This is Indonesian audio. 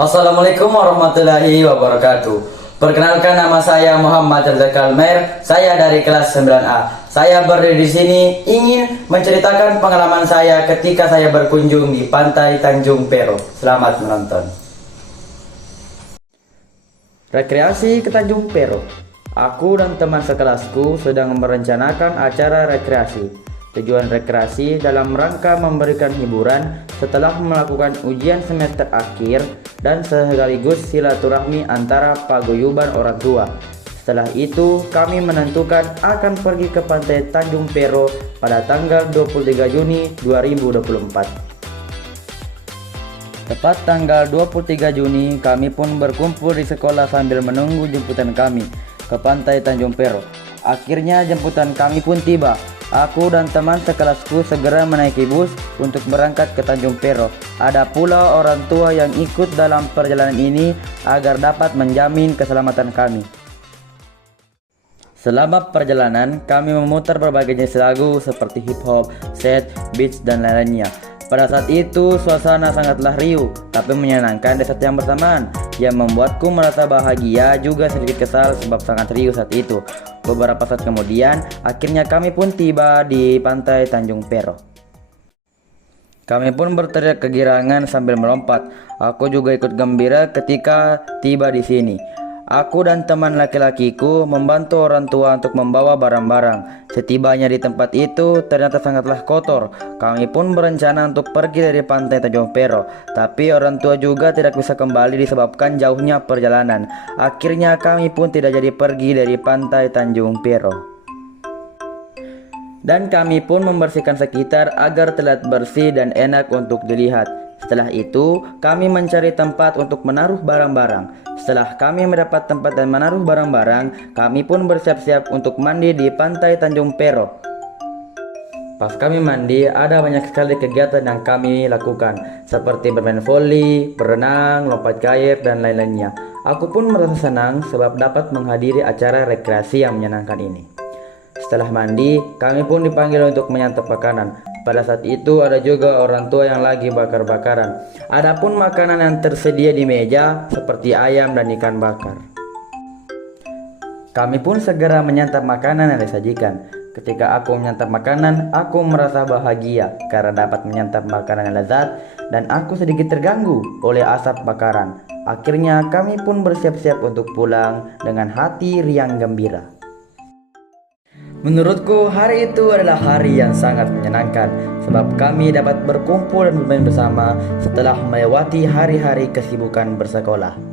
Assalamualaikum warahmatullahi wabarakatuh. Perkenalkan, nama saya Muhammad Rizal Kalmer. Saya dari kelas 9A. Saya berdiri di sini ingin menceritakan pengalaman saya ketika saya berkunjung di Pantai Tanjung Pero. Selamat menonton. Rekreasi ke Tanjung Pero. Aku dan teman sekelasku sedang merencanakan acara rekreasi. Tujuan rekreasi dalam rangka memberikan hiburan setelah melakukan ujian semester akhir dan sekaligus silaturahmi antara paguyuban orang tua. Setelah itu, kami menentukan akan pergi ke Pantai Tanjung Pero pada tanggal 23 Juni 2024. Tepat tanggal 23 Juni, kami pun berkumpul di sekolah sambil menunggu jemputan kami ke Pantai Tanjung Pero. Akhirnya jemputan kami pun tiba. Aku dan teman sekelasku segera menaiki bus untuk berangkat ke Tanjung Pero. Ada pula orang tua yang ikut dalam perjalanan ini agar dapat menjamin keselamatan kami. Selama perjalanan, kami memutar berbagai jenis lagu seperti hip hop, set, beats, dan lain-lainnya. Pada saat itu, suasana sangatlah riuh, tapi menyenangkan di saat yang bersamaan, yang membuatku merasa bahagia juga sedikit kesal sebab sangat riuh saat itu. Beberapa saat kemudian, akhirnya kami pun tiba di Pantai Tanjung Pero. Kami pun berteriak kegirangan sambil melompat. Aku juga ikut gembira ketika tiba di sini. Aku dan teman laki-lakiku membantu orang tua untuk membawa barang-barang. Setibanya di tempat itu ternyata sangatlah kotor. Kami pun berencana untuk pergi dari Pantai Tanjung Pero, tapi orang tua juga tidak bisa kembali disebabkan jauhnya perjalanan. Akhirnya kami pun tidak jadi pergi dari Pantai Tanjung Pero. Dan kami pun membersihkan sekitar agar terlihat bersih dan enak untuk dilihat. Setelah itu, kami mencari tempat untuk menaruh barang-barang. Setelah kami mendapat tempat dan menaruh barang-barang, kami pun bersiap-siap untuk mandi di Pantai Tanjung Pero. Pas kami mandi, ada banyak sekali kegiatan yang kami lakukan, seperti bermain voli, berenang, lompat ke air, dan lain-lainnya. Aku pun merasa senang sebab dapat menghadiri acara rekreasi yang menyenangkan ini. Setelah mandi, kami pun dipanggil untuk menyantap makanan. Pada saat itu ada juga orang tua yang lagi bakar-bakaran. Adapun makanan yang tersedia di meja seperti ayam dan ikan bakar. Kami pun segera menyantap makanan yang disajikan. Ketika aku menyantap makanan, aku merasa bahagia karena dapat menyantap makanan yang lezat dan aku sedikit terganggu oleh asap bakaran. Akhirnya kami pun bersiap-siap untuk pulang dengan hati riang gembira. Menurutku, hari itu adalah hari yang sangat menyenangkan sebab kami dapat berkumpul dan bermain bersama setelah melewati hari-hari kesibukan bersekolah.